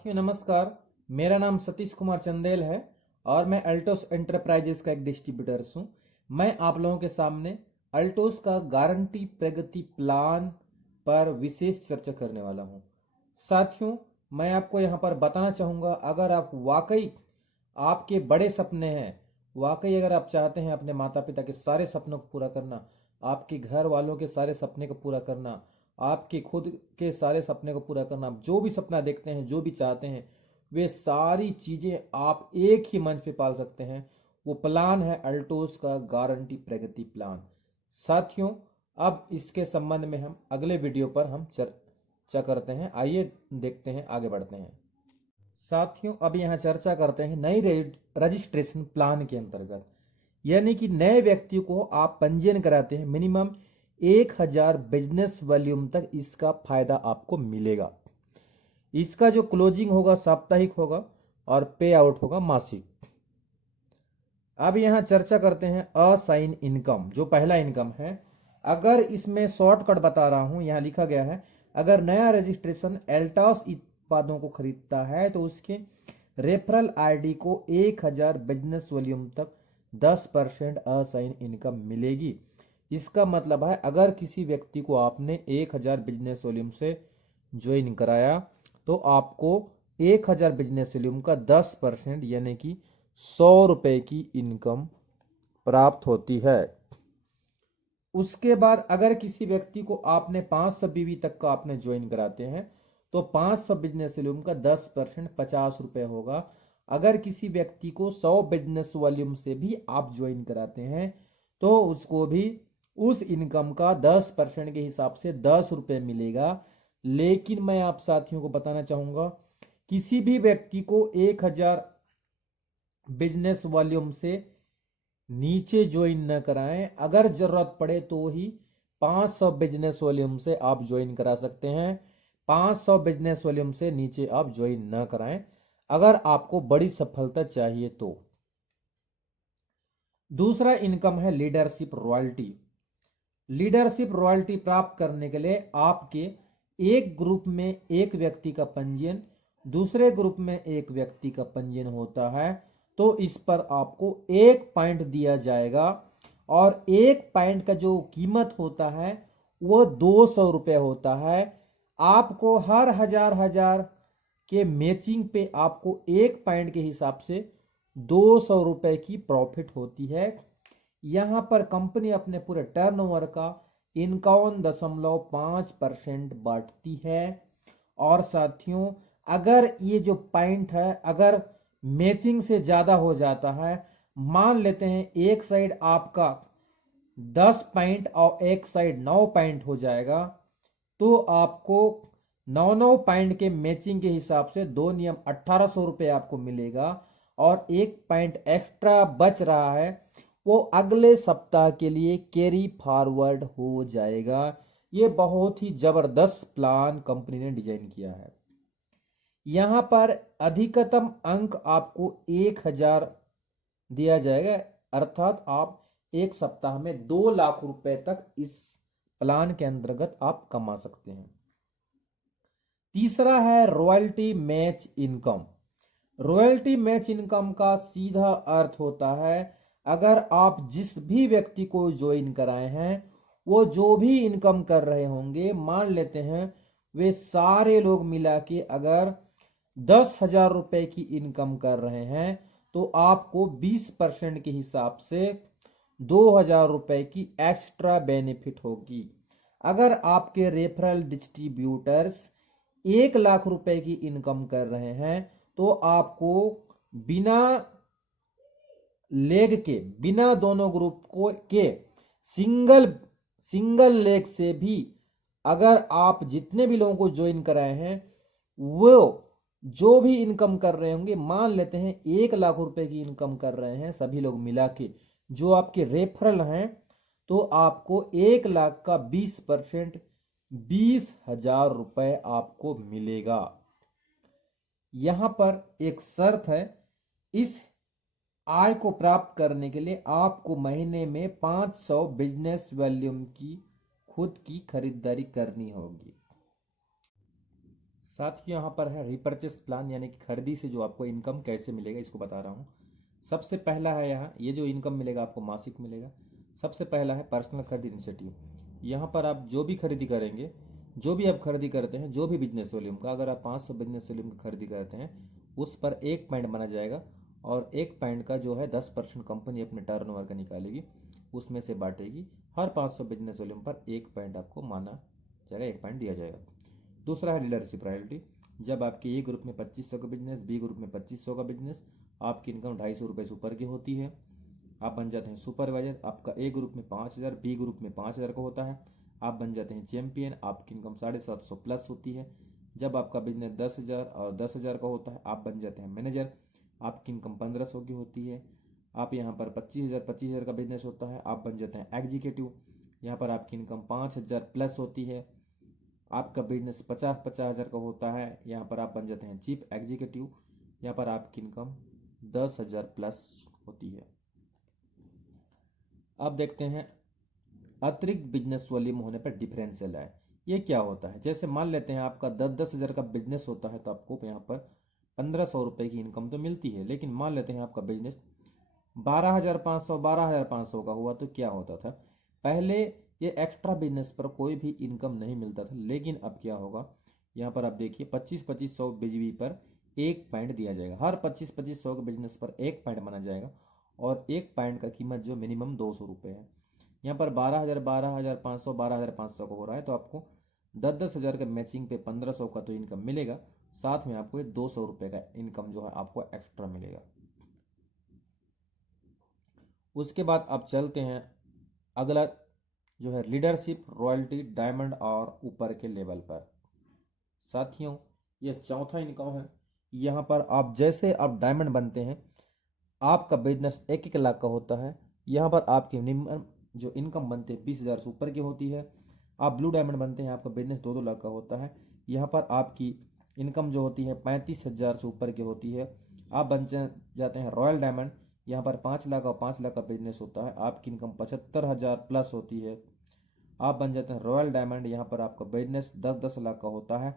साथियों नमस्कार। मेरा नाम सतीश कुमार चंदेल है और मैं अल्टोस एंटरप्राइजेस का एक डिस्ट्रीब्यूटर हूँ। मैं आप लोगों के सामने अल्टोस का गारंटी प्रगति प्लान पर विशेष चर्चा करने वाला हूँ। साथियों, मैं आपको यहाँ पर बताना चाहूँगा, अगर आप वाकई आपके बड़े सपने हैं, वाकई अगर आप चाहते हैं अपने माता पिता के सारे सपनों को पूरा करना, आपके घर वालों के सारे सपने को पूरा करना, आपके खुद के सारे सपने को पूरा करना, आप जो भी सपना देखते हैं, जो भी चाहते हैं, वे सारी चीजें आप एक ही मंच पे पाल सकते हैं। वो प्लान है अल्टोस का गारंटी प्रगति प्लान। साथियों, अब इसके संबंध में हम अगले वीडियो पर हम चर्चा करते हैं। आइए देखते हैं, आगे बढ़ते हैं। साथियों, अब यहाँ चर्चा करते हैं नई रजिस्ट्रेशन प्लान के अंतर्गत, यानी कि नए व्यक्ति को आप पंजीयन कराते हैं, मिनिमम 1000 बिजनेस वॉल्यूम तक इसका फायदा आपको मिलेगा। इसका जो क्लोजिंग होगा साप्ताहिक होगा और पे आउट होगा मासिक। अब यहाँ चर्चा करते हैं असाइन इनकम, जो पहला इनकम है। अगर इसमें शॉर्टकट बता रहा हूं, यहाँ लिखा गया है, अगर नया रजिस्ट्रेशन एल्टॉस उत्पादों को खरीदता है तो उसके रेफरल आईडी को 1000 बिजनेस वॉल्यूम तक 10% असाइन इनकम मिलेगी। इसका मतलब है, अगर किसी व्यक्ति को आपने 1000 बिजनेस वॉल्यूम से ज्वाइन कराया तो आपको 1000 बिजनेस वॉल्यूम का 10% यानी कि 100 रुपए की इनकम प्राप्त होती है। उसके बाद अगर किसी व्यक्ति को आपने 500 बीवी तक का आपने ज्वाइन कराते हैं तो 500 बिजनेस वॉल्यूम का 10% 50 रुपए होगा। अगर किसी व्यक्ति को 100 बिजनेस वॉल्यूम से भी आप ज्वाइन कराते हैं तो उसको भी उस इनकम का 10% के हिसाब से 10 रुपए मिलेगा। लेकिन मैं आप साथियों को बताना चाहूंगा, किसी भी व्यक्ति को 1000 बिजनेस वॉल्यूम से नीचे ज्वाइन न कराएं। अगर जरूरत पड़े तो ही 500 बिजनेस वॉल्यूम से आप ज्वाइन करा सकते हैं। 500 बिजनेस वॉल्यूम से नीचे आप ज्वाइन न कराएं अगर आपको बड़ी सफलता चाहिए तो। दूसरा इनकम है लीडरशिप रॉयल्टी। लीडरशिप रॉयल्टी प्राप्त करने के लिए आपके एक ग्रुप में एक व्यक्ति का पंजीयन, दूसरे ग्रुप में एक व्यक्ति का पंजीयन होता है तो इस पर आपको 1 पॉइंट दिया जाएगा और 1 पॉइंट का जो कीमत होता है वो 200 रुपए होता है। आपको हर हजार के मैचिंग पे आपको 1 पॉइंट के हिसाब से 200 रुपए की प्रॉफिट होती है। यहां पर कंपनी अपने पूरे टर्नओवर का 51.5% बांटती है। और साथियों, अगर ये जो पॉइंट है, अगर मैचिंग से ज्यादा हो जाता है, मान लेते हैं एक साइड आपका 10 पॉइंट और एक साइड 9 पॉइंट हो जाएगा, तो आपको 9 पॉइंट के मैचिंग के हिसाब से 2 नियम 1800 रुपए आपको मिलेगा और 1 पॉइंट एक्स्ट्रा बच रहा है वो अगले सप्ताह के लिए कैरी फॉरवर्ड हो जाएगा। ये बहुत ही जबरदस्त प्लान कंपनी ने डिजाइन किया है। यहां पर अधिकतम अंक आपको 1000 दिया जाएगा, अर्थात आप एक सप्ताह में 2 लाख रुपए तक इस प्लान के अंतर्गत आप कमा सकते हैं। तीसरा है royalty match income. Royalty match income का सीधा अर्थ होता है, अगर आप जिस भी व्यक्ति को ज्वाइन कराए हैं वो जो भी इनकम कर रहे होंगे, मान लेते हैं वे सारे लोग मिला के अगर 10,000 रुपए की इनकम कर रहे हैं तो आपको 20% के हिसाब से 2,000 रुपए की एक्स्ट्रा बेनिफिट होगी। अगर आपके रेफरल डिस्ट्रीब्यूटर्स 1 लाख रुपए की इनकम कर रहे हैं तो आपको बिना लेग के, बिना दोनों ग्रुप को के सिंगल लेग से भी अगर आप जितने भी लोगों को ज्वाइन कराए हैं वो जो भी इनकम कर रहे होंगे, मान लेते हैं 1 लाख रुपए की इनकम कर रहे हैं सभी लोग मिला के, जो आपके रेफरल हैं, तो आपको 1 लाख का 20% 20,000 रुपए आपको मिलेगा। यहां पर एक शर्त है, इस आय को प्राप्त करने के लिए आपको महीने में 500 बिजनेस वॉल्यूम की खुद की खरीदारी करनी होगी। साथ ही यहाँ पर है रिपर्चेस प्लान, यानी कि खरीदी से जो आपको इनकम कैसे मिलेगा इसको बता रहा हूँ। सबसे पहला है यहाँ ये जो इनकम मिलेगा आपको मासिक मिलेगा। सबसे पहला है पर्सनल खरीद इनिशिएटिव। यहाँ पर आप जो भी खरीदी करेंगे, जो भी आप खरीदी करते हैं, जो भी बिजनेस वॉल्यूम का, अगर आप 500 बिजनेस वॉल्यूम की खरीदी करते हैं उस पर 1 पॉइंट बना जाएगा और 1 पॉइंट का जो है 10% कंपनी अपने टर्नओवर का निकालेगी, उसमें से बांटेगी। हर 500 बिजनेस वॉल्यूम पर 1 पॉइंट आपको माना जाएगा, 1 पॉइंट दिया जाएगा। दूसरा है लीडरशिप रॉयल्टी। जब आपके ए ग्रुप में 2500 का बिजनेस, बी ग्रुप में 2500 का बिजनेस, आपकी इनकम 250 रुपये से ऊपर की होती है, आप बन जाते हैं सुपरवाइजर। आपका ए ग्रुप में 5000, बी ग्रुप में 5000 का होता है, आप बन जाते हैं चैंपियन, आपकी इनकम 750 प्लस होती है। जब आपका बिजनेस 10,000 और 10,000 का होता है, आप बन जाते हैं मैनेजर, आपकी इनकम 1500 की होती है। आप यहाँ पर 25,000 का बिजनेस होता है, आप बन जाते हैं एग्जीक्यूटिव, यहाँ पर आपकी इनकम 5000 प्लस होती है। आपका बिजनेस 50,000 का होता है, यहाँ पर आप बन जाते हैं चीफ एग्जीक्यूटिव, यहाँ पर आपकी इनकम 10,000 प्लस होती है। अब देखते हैं अतिरिक्त बिजनेस वॉल्यूम होने पर डिफरेंशियल है, ये क्या होता है। जैसे मान लेते हैं आपका 10,000 का बिजनेस होता है तो आपको यहाँ पर 1500 रुपये की इनकम तो मिलती है। लेकिन मान लेते हैं आपका बिजनेस 12,500 का हुआ तो क्या होता था, पहले ये एक्स्ट्रा बिजनेस पर कोई भी इनकम नहीं मिलता था। लेकिन अब क्या होगा, यहाँ पर आप देखिए 25-2500 बिजली पर 1 पॉइंट दिया जाएगा। हर 25-2500 के बिजनेस पर 1 पॉइंट माना जाएगा और 1 पॉइंट का कीमत जो मिनिमम 200 रुपये है। यहाँ पर 12,500 12,500 का हो रहा है तो आपको 10,000 का मैचिंग पे 1500 का तो इनकम मिलेगा, साथ में आपको 200 रुपये का इनकम जो है आपको एक्स्ट्रा मिलेगा। उसके बाद आप चलते हैं अगला जो है लीडरशिप रॉयल्टी डायमंड और ऊपर के लेवल पर। साथियों यह चौथा इनकम है। यहाँ पर आप जैसे आप डायमंड बनते हैं, आपका बिजनेस 1-1 लाख का होता है, यहाँ पर आपकी मिनिमम जो इनकम बनती है 20,000 से ऊपर की होती है। आप ब्लू डायमंड बनते हैं, आपका बिजनेस 2-2 लाख का होता है, यहाँ पर आपकी इनकम जो होती है 35,000 से ऊपर की होती है। आप बन जाते हैं रॉयल डायमंड, यहाँ पर 5 लाख और 5 लाख का बिजनेस होता है, आपकी इनकम 75,000 प्लस होती है। आप बन जाते हैं रॉयल डायमंड, यहाँ पर आपका बिजनेस 10-10 लाख का होता है,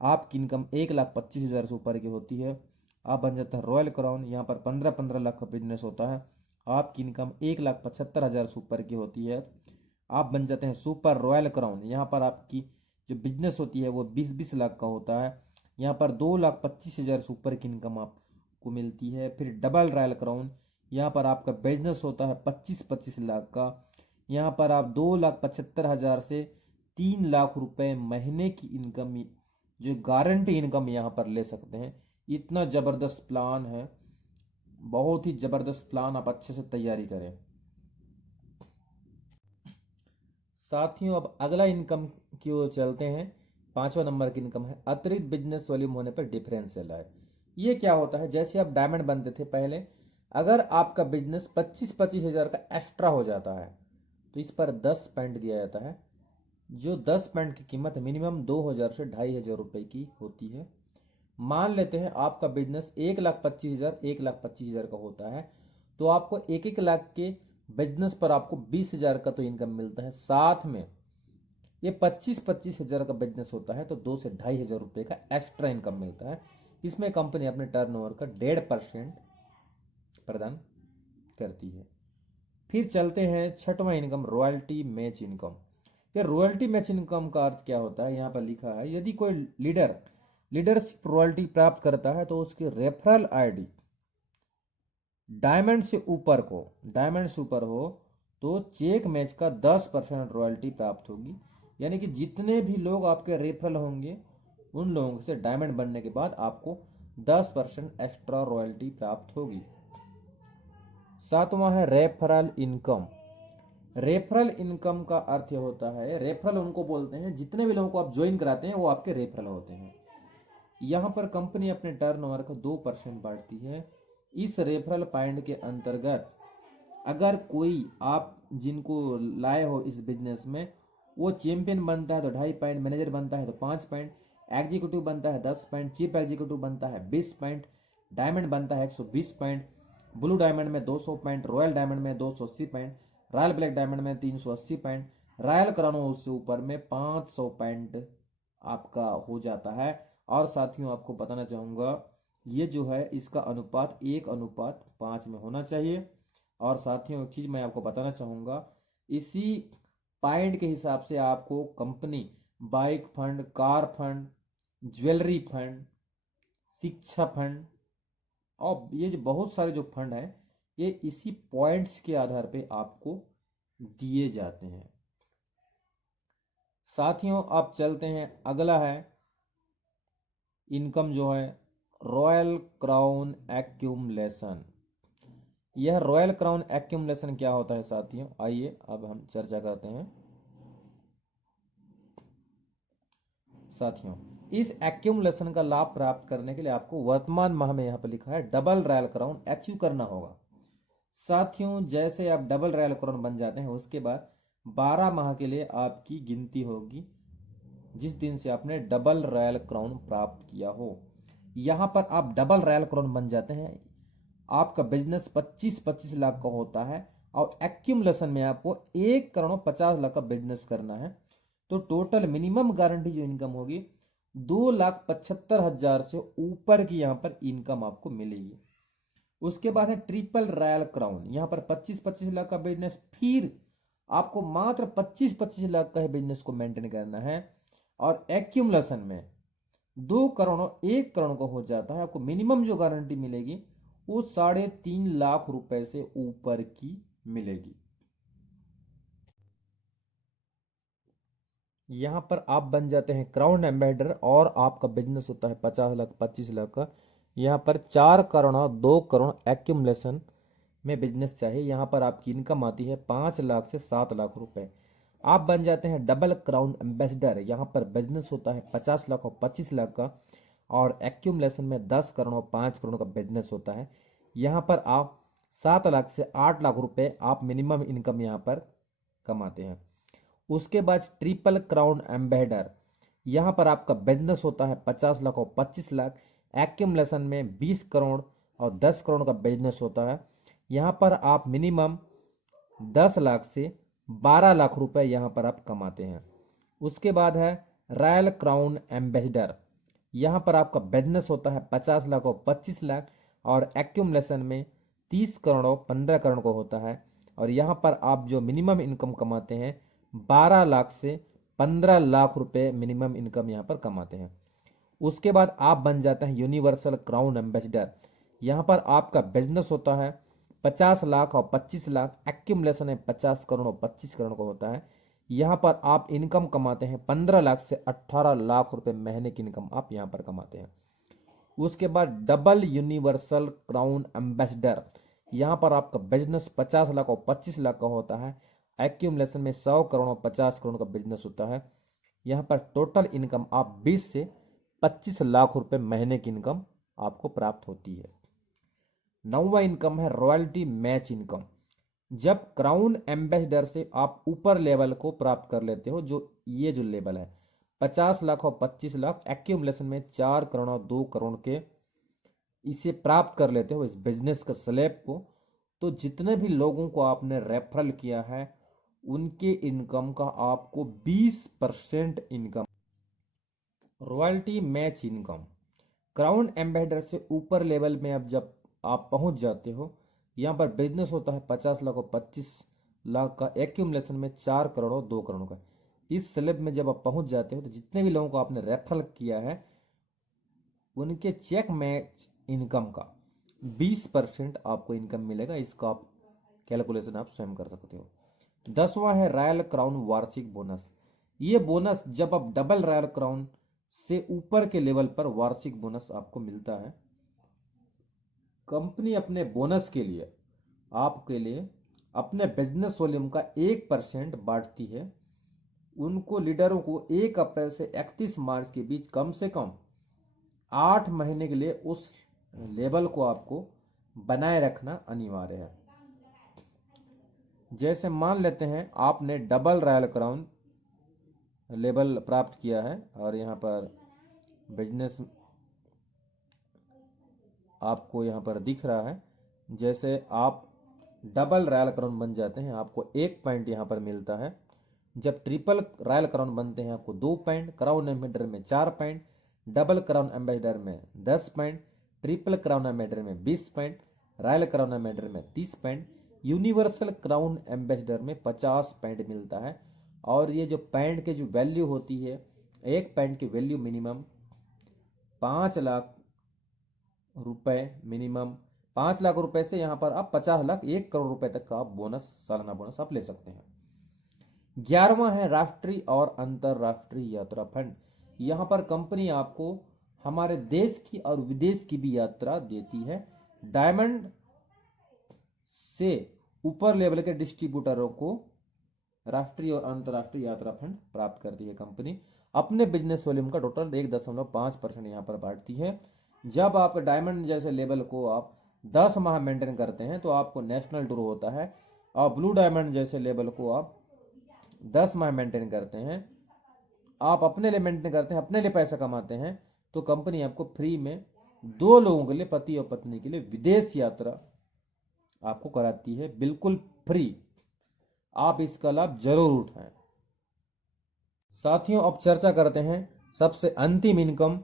आपकी इनकम 1,25,000 से ऊपर की होती है। आप बन जाते हैं रॉयल क्राउन, यहाँ पर 15-15 लाख का बिजनेस होता है, आपकी इनकम 1,75,000 से ऊपर की होती है। आप बन जाते हैं सुपर रॉयल क्राउन, यहाँ पर आपकी जो बिजनेस होती है वो 20-20 लाख का होता है, यहाँ पर 2,25,000 से ऊपर की इनकम आपको मिलती है। फिर डबल रॉयल क्राउन, यहाँ पर आपका बिजनेस होता है 25-25 लाख का, यहाँ पर आप 2,75,000 से 3 लाख रुपए महीने की इनकम जो गारंटी इनकम यहाँ पर ले सकते हैं। इतना ज़बरदस्त प्लान है, बहुत ही ज़बरदस्त प्लान, आप अच्छे से तैयारी करें। साथियों अब अगला इनकम की ओर चलते हैं। 5वां नंबर की इनकम है अतिरिक्त बिजनेस वॉल्यूम होने पर डिफरेंशियल है। ये क्या होता है, जैसे आप डायमंड बनते थे पहले, अगर आपका बिजनेस 25-25 हज़ार का एक्स्ट्रा हो जाता है तो इस पर 10 पॉइंट दिया जाता है, जो 10 पॉइंट की कीमत मिनिमम 2,000 से 2,500 रुपये की होती है। मान लेते हैं आपका बिजनेस 1,25,000 1,25,000 का होता है तो आपको 1-1 लाख के बिजनेस पर आपको 20,000 का तो इनकम मिलता है, साथ में ये 25-25 हज़ार का बिजनेस होता है तो 2 से 2,500 रुपये का एक्स्ट्रा इनकम मिलता है। इसमें कंपनी अपने टर्नओवर का 1.5% प्रदान करती है। फिर चलते हैं 6वां इनकम रॉयल्टी मैच इनकम। ये रॉयल्टी मैच इनकम का अर्थ क्या होता है, यहाँ पर लिखा है यदि कोई लीडरशिप रॉयल्टी प्राप्त करता है तो उसकी रेफरल आईडी डायमंड से ऊपर हो तो चेक मैच का 10% रॉयल्टी प्राप्त होगी। यानी कि जितने भी लोग आपके रेफरल होंगे उन लोगों से डायमंड बनने के बाद आपको 10% एक्स्ट्रा रॉयल्टी प्राप्त होगी। 7वां है रेफरल इनकम। रेफरल इनकम का अर्थ यह होता है, रेफरल उनको बोलते हैं जितने भी लोगों को आप ज्वाइन कराते हैं वो आपके रेफरल होते हैं। यहाँ पर कंपनी अपने टर्नओवर का 2% बांटती है। इस रेफरल पॉइंट के अंतर्गत अगर कोई आप जिनको लाए हो इस बिजनेस में वो चैंपियन बनता है तो 2.5 पॉइंट, मैनेजर बनता है तो 5 पॉइंट, एग्जीक्यूटिव बनता है 10 पॉइंट, चीफ एग्जीक्यूटिव बनता है 20 पॉइंट, डायमंड बनता है 120 पॉइंट, ब्लू डायमंड में 200 पॉइंट, रॉयल डायमंड में 280 पॉइंट, रॉयल ब्लैक डायमंड में 380 पॉइंट, रॉयल क्राउन उससे ऊपर में 500 पॉइंट आपका हो जाता है। और साथियों आपको बताना चाहूँगा ये जो है इसका अनुपात 1:5 में होना चाहिए। और साथियों एक चीज़ मैं आपको बताना चाहूँगा, इसी पॉइंट के हिसाब से आपको company bike fund, car fund, jewellery fund, शिक्षा फंड और ये जो बहुत सारे जो फंड हैं ये इसी पॉइंट्स के आधार पे आपको दिए जाते हैं। साथियों अब चलते हैं, अगला है इनकम जो है रॉयल क्राउन एक्यूमुलेशन। यह रॉयल क्राउन एक्यूमुलेशन क्या होता है साथियों, आइए अब हम चर्चा करते हैं। साथियों इस एक्यूमुलेशन का लाभ प्राप्त करने के लिए आपको वर्तमान माह में यहाँ पर लिखा है डबल रॉयल क्राउन अचीव करना होगा। साथियों जैसे आप डबल रॉयल क्राउन बन जाते हैं उसके बाद 12 माह के लिए आपकी गिनती होगी जिस दिन से आपने डबल रॉयल क्राउन प्राप्त किया हो। यहाँ पर आप डबल रॉयल क्राउन बन जाते हैं, आपका बिजनेस 25-25 लाख का होता है और एक्यूमुलेशन में आपको 1,50,00,000 का बिजनेस करना है। तो टोटल मिनिमम गारंटी जो इनकम होगी 2,75,000 से ऊपर की यहाँ पर इनकम आपको मिलेगी। उसके बाद है ट्रिपल रॉयल क्राउन, यहाँ पर 25-25 लाख का बिजनेस, फिर आपको मात्र 25-25 लाख का ही बिजनेस को मेंटेन करना है और एक्यूमुलेशन में 2 करोड़ 1 करोड़ का हो जाता है। आपको मिनिमम जो गारंटी मिलेगी वो 3.5 लाख रुपए से ऊपर की मिलेगी। यहाँ पर आप बन जाते हैं क्राउन एम्बेसडर और आपका बिजनेस होता है 50 लाख 25 लाख का। यहाँ पर 4 करोड़ और 2 करोड़ एक्यूमुलेशन में बिजनेस चाहिए। यहाँ पर आपकी इनकम आती है 5 लाख से 7 लाख रुपए। आप बन जाते हैं डबल क्राउन एम्बेसडर, यहाँ पर बिजनेस होता है 50 लाख और 25 लाख का और एक्यूमुलेशन में 10 करोड़ और 5 करोड़ का बिजनेस होता है। यहाँ पर आप 7 लाख से 8 लाख रुपए आप मिनिमम इनकम यहाँ पर कमाते हैं। उसके बाद ट्रिपल क्राउन एम्बेसडर, यहाँ पर आपका बिजनेस होता है 50 लाख और 25 लाख, एक्यूमुलेशन में 20 करोड़ और 10 करोड़ का बिजनेस होता है। यहाँ पर आप मिनिमम 10 लाख से 12 लाख रुपए यहाँ पर आप कमाते हैं। उसके बाद है रॉयल क्राउन एम्बेसडर, यहाँ पर आपका बिजनेस होता है 50 लाख और 25 लाख और एक्यूमुलेशन में 30 करोड़ और 15 करोड़ का होता है। और यहाँ पर आप जो मिनिमम इनकम कमाते हैं 12 लाख से 15 लाख रुपए मिनिमम इनकम यहाँ पर कमाते हैं। उसके बाद आप बन जाते हैं यूनिवर्सल क्राउन एम्बेसडर, यहाँ पर आपका बिजनेस होता है 50 लाख और 25 लाख, एक्यूमुलेशन है 50 करोड़ और 25 करोड़ का होता है। यहाँ पर आप इनकम कमाते हैं 15 लाख से 18 लाख रुपए महीने की इनकम आप यहाँ पर कमाते हैं। उसके बाद डबल यूनिवर्सल क्राउन एम्बेसडर, यहाँ पर आपका बिजनेस 50 लाख और 25 लाख का होता है, एक्यूमुलेशन में 100 करोड़ और 50 करोड़ का बिजनेस होता है। यहाँ पर टोटल इनकम आप 20 से 25 लाख रुपए महीने की इनकम आपको प्राप्त होती है। 9वां इनकम है रॉयल्टी मैच इनकम। जब क्राउन एम्बेसडर से आप ऊपर लेवल को प्राप्त कर लेते हो, जो ये जो लेवल है 50 लाख और 25 लाख, एक्यूमुलेशन में 4 करोड़ और 2 करोड़ के इसे प्राप्त कर लेते हो इस बिजनेस का स्लैब को, तो जितने भी लोगों को आपने रेफरल किया है उनके इनकम का आपको 20% income. Royalty match income, crown ambassador से ऊपर लेवल में अब जब आप पहुंच जाते हो, यहाँ पर बिजनेस होता है 50 लाख और 25 लाख का, एक्यूमुलेशन में 4 करोड़ और 2 करोड़ का। इस स्लैब में जब आप पहुंच जाते हो तो जितने भी लोगों को आपने रेफरल किया है उनके चेक मैच इनकम का 20% आपको इनकम मिलेगा। इसका आप कैलकुलेशन आप स्वयं कर सकते हो। 10वां है रॉयल क्राउन वार्षिक बोनस। ये बोनस जब आप डबल रॉयल क्राउन से ऊपर के लेवल पर वार्षिक बोनस आपको मिलता है। कंपनी अपने बोनस के लिए आपके लिए अपने बिजनेस वॉल्यूम का 1% बांटती है। उनको लीडरों को 1 अप्रैल से 31 मार्च के बीच कम से कम 8 महीने के लिए उस लेवल को आपको बनाए रखना अनिवार्य है। जैसे मान लेते हैं आपने डबल रॉयल क्राउन लेवल प्राप्त किया है और यहाँ पर बिजनेस आपको यहाँ पर दिख रहा है। जैसे आप डबल रॉयल क्राउन बन जाते हैं आपको 1 पॉइंट यहाँ पर मिलता है। जब ट्रिपल रॉयल क्राउन बनते हैं आपको 2 पॉइंट, क्राउन एम्बेसडर में 4 पॉइंट, डबल क्राउन एम्बेसडर में 10 पॉइंट, ट्रिपल क्राउन एम्बेसडर में 20 पॉइंट, रॉयल क्राउन एम्बेसडर में 30 पॉइंट, यूनिवर्सल क्राउन एम्बेसडर में 50 पॉइंट मिलता है। और ये जो पॉइंट की जो वैल्यू होती है, एक पॉइंट की वैल्यू मिनिमम 5 लाख रुपए, मिनिमम 5 लाख रुपए से यहाँ पर आप 50 लाख 1 करोड़ रुपए तक का आप बोनस, सालाना बोनस आप ले सकते हैं। 11वां है राष्ट्रीय और अंतरराष्ट्रीय यात्रा फंड। यहाँ पर कंपनी आपको हमारे देश की और विदेश की भी यात्रा देती है। डायमंड से ऊपर लेवल के डिस्ट्रीब्यूटरों को राष्ट्रीय और अंतरराष्ट्रीय यात्रा फंड प्राप्त करती है। कंपनी अपने बिजनेस वॉल्यूम का टोटल 1.5% यहाँ पर बांटती है। जब आप डायमंड जैसे लेवल को आप 10 माह मेंटेन करते हैं तो आपको नेशनल टूर होता है, और ब्लू डायमंड जैसे लेवल को आप 10 माह मेंटेन करते हैं, आप अपने लिए मेंटेन करते हैं, अपने लिए पैसा कमाते हैं, तो कंपनी आपको फ्री में 2 लोगों के लिए, पति और पत्नी के लिए विदेश यात्रा आपको कराती है, बिल्कुल फ्री। आप इसका लाभ जरूर उठाएं। साथियों, अब चर्चा करते हैं सबसे अंतिम इनकम।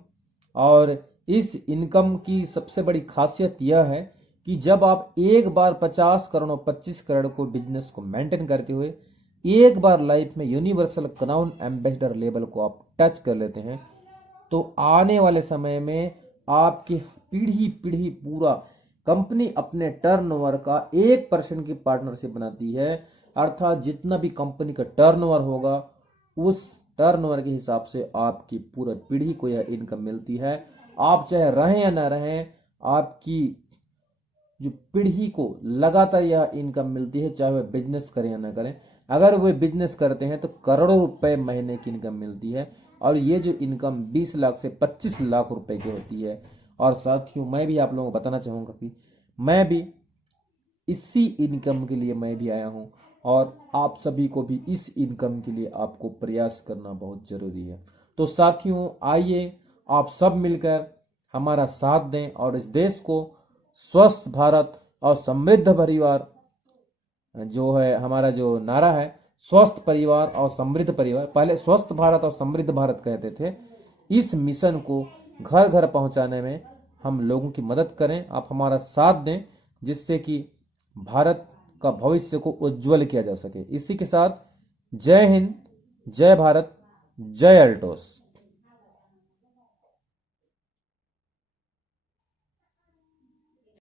और इस इनकम की सबसे बड़ी खासियत यह है कि जब आप एक बार 50 करोड़ और 25 करोड़ को बिजनेस को मेंटेन करते हुए एक बार लाइफ में यूनिवर्सल क्राउन एम्बेसडर लेवल को आप टच कर लेते हैं, तो आने वाले समय में आपकी पीढ़ी पीढ़ी पूरा कंपनी अपने टर्नओवर का 1% की पार्टनरशिप बनाती है। अर्थात जितना भी कंपनी का टर्नओवर होगा, उस टर्नओवर के हिसाब से आपकी पूरी पीढ़ी को यह इनकम मिलती है। आप चाहे रहें या ना रहें, आपकी जो पीढ़ी को लगातार यह इनकम मिलती है, चाहे वह बिजनेस करें या ना करें। अगर वे बिजनेस करते हैं तो करोड़ों रुपए महीने की इनकम मिलती है, और ये जो इनकम 20 लाख से 25 लाख रुपए की होती है। और साथियों, मैं भी आप लोगों को बताना चाहूंगा कि मैं भी इसी इनकम के लिए मैं भी आया हूं, और आप सभी को भी इस इनकम के लिए आपको प्रयास करना बहुत जरूरी है। तो साथियों, आइए आप सब मिलकर हमारा साथ दें और इस देश को स्वस्थ भारत और समृद्ध परिवार, जो है हमारा जो नारा है, स्वस्थ परिवार और समृद्ध परिवार, पहले स्वस्थ भारत और समृद्ध भारत कहते थे, इस मिशन को घर घर पहुंचाने में हम लोगों की मदद करें, आप हमारा साथ दें, जिससे कि भारत का भविष्य को उज्जवल किया जा सके। इसी के साथ जय हिंद, जय भारत, जय अल्टोस।